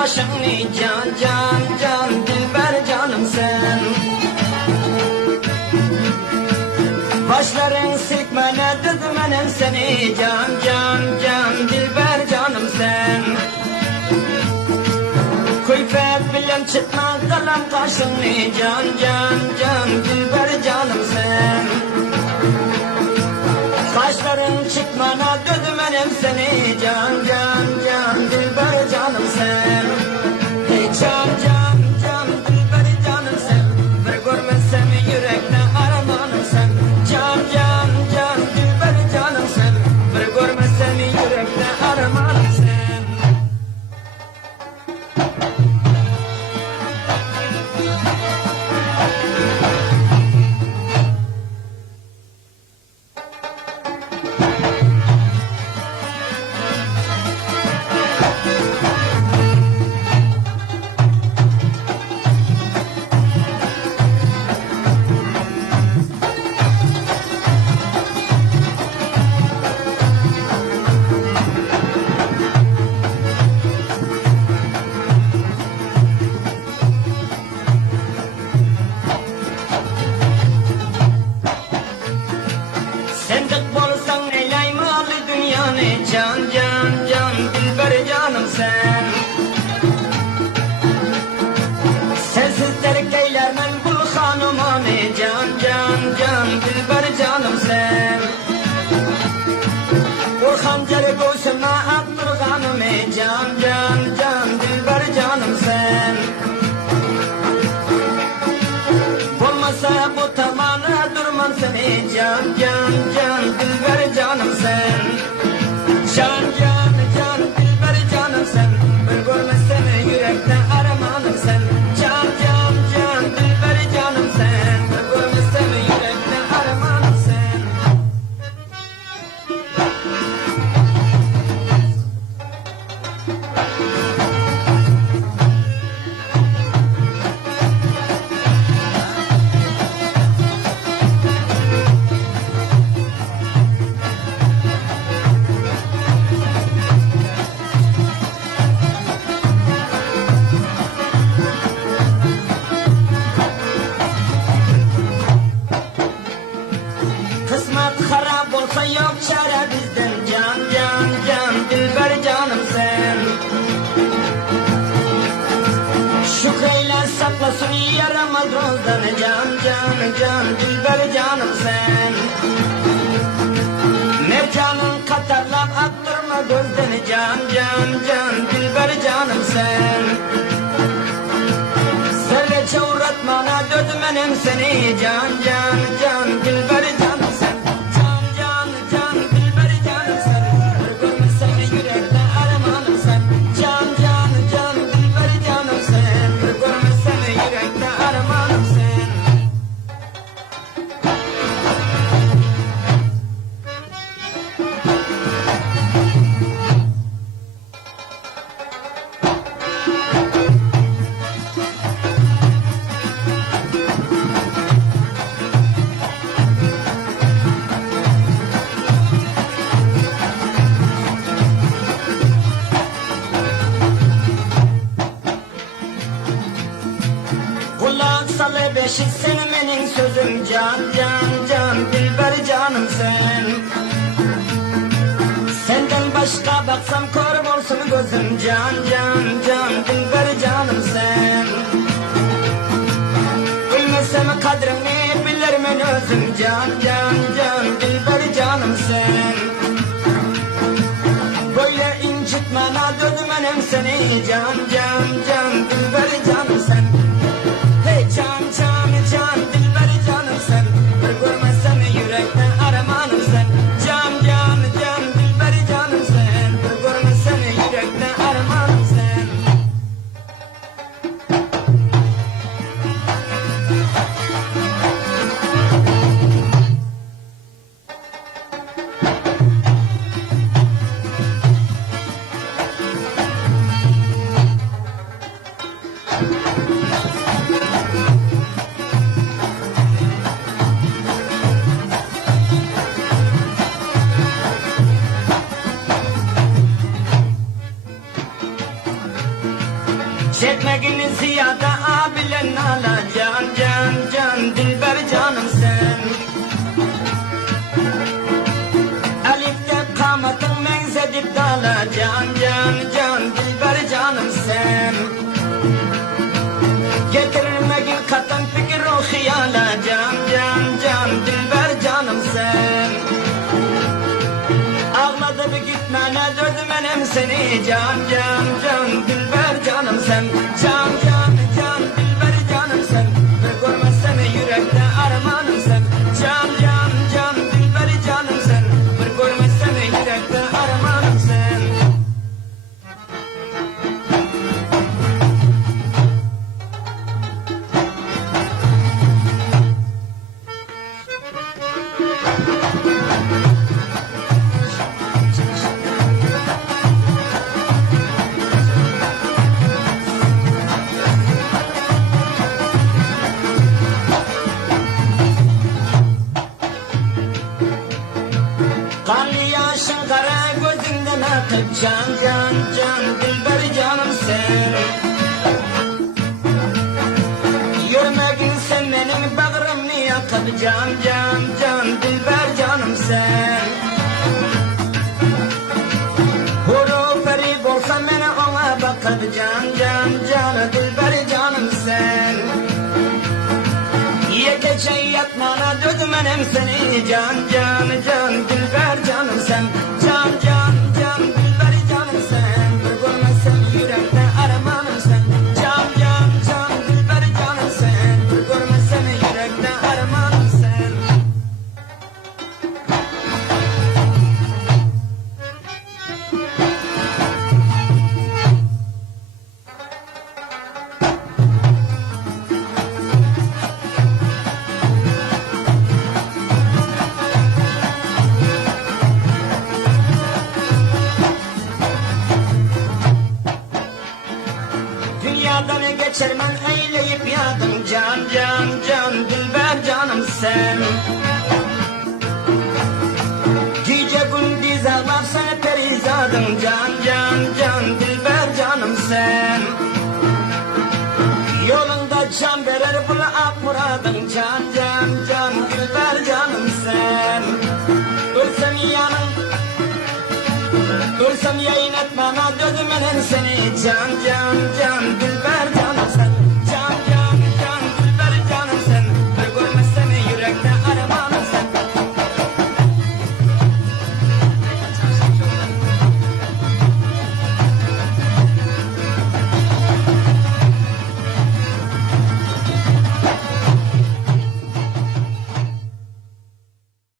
başını can can can dilber canım sen. Başların silkmene düzmenem seni can can can dilber canım sen. Kuyfet bilen çıkma kalan kaşını can can can dilber canım sen. Kaşların çıkmana düzmenem seni can can can dilber canım sen. Hey can can can dilber canım sen. Bir görmezsem yürekte aramanım sen. Can can can dilber canım sen. Bir görmezsem yürekte aramanım sen. Can can can dilber canım sen. Sensiz terk eylermen bu hanımını can can can dilber canım sen. O hançeri göğsüme attırganım can can can dilber canım sen. Olmasa bu tamana durmam seni can can can dilber canım sen. Can can can dilber canım sen. Bir görmezsem yürekte aramanım sen. Can can can dilber canım sen. Bir görmezsem yürekte aramanım sen. Harap olsa yok çare bizden can can can dilber canım sen. Şükreyler saklasın yaramaz rozdan can can can dilber canım sen. Mercanın katarlar attırma gözden can can can dilber canım sen. Serveçe uğratmana dödmenem seni can can can dilber canım sen. Salı beşik senin benim sözüm can can can dilber canım sen. Senden başka baksam kör olsun gözüm can can can dilber canım sen. Bilmesem kadrini bilirim özüm can can can dilber canım sen. Böyle incitmana dödmenem seni can can can dilber canım sen. Can can can dilber canım sen. Bir görmezsem yürekten aramanım sen. Can can can dilber canım sen. Bir görmezsem yürekten aramanım sen. Çekmegini ziyade abilen ala can can can dilber canım sen. Elifte kamatın menzedip dala can can can dilber canım sen. Getirmegin katan fikir o hiyala can can can dilber canım sen. Ağladı bir gitmene dördüm enem seni can can can dilber canım sen. Can can can dilber canım sen. Bir görmezsem yürekte armanım sen. Can can can dilber canım sen. Bir görmezsem yürekte armanım sen. Kanlı yaşın kara gözünden akıp can can can dilber canım sen. Yürümegin sen benim bağrımı yakıp can can can dilber canım sen. Huru ferib olsam beni ona bakıp can can can dilber canım sen. Gece yatmana dödüm enem seni can can can dilber canım sen. Can can can dilber canım sen. Bir görmezsem yürekte aramanım sen. Can can can dilber canım sen. Bir görmezsem yürekte aramanım sen. Dünyadan geçermen eyleyip yadım can can can dilber canım sen. Gece gündüz ağlar sana perizadım can can can dilber canım sen. Yolunda can verer bula ak muradım can can can dilber canım sen. Ölsem yanım ölsem yayın etmem dödüm enen seni can can can dilber canım.